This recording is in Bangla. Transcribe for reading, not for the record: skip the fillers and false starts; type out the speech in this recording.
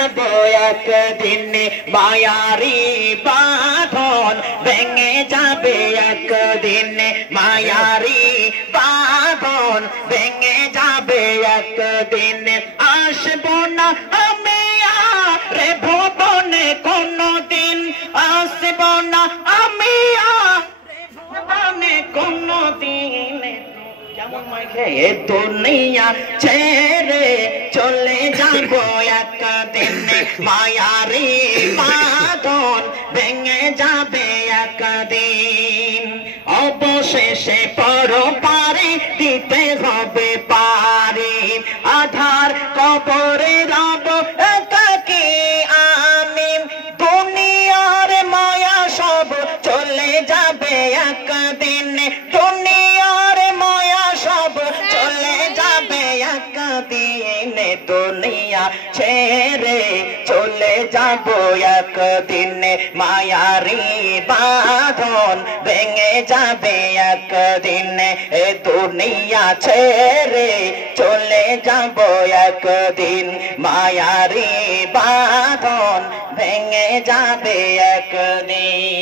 যাব একদিন মায়ারি বাঁধন ভেঙে যাবে একদিন মায়ারি বাঁধন ভেঙে যাবে একদিন আসবো না আমি আর ভুবনে কোনদিন আসবো না আমি আর ভুবনে কোনদিন এ দুনিয়া ছেড়ে চলে যাব একদিন মায়ারি বাঁধন ভেঙে যাবে একদিন অবশেষে পরপারে দিতে হবে পারি আধার কবরে রব একাকী আমি দুনিয়ার মায়া সব চলে যাবে একদিন দুনিয়ার মায়া সব চলে যাবে একদিন দুনিয়া ছেড়ে চলে যাব একদিন মায়ারি বাঁধন ভেঙে যাবে একদিন এ দুনিয়া ছেড়ে চলে যাব একদিন মায়ারি বাঁধন ভেঙে যাবে একদিন।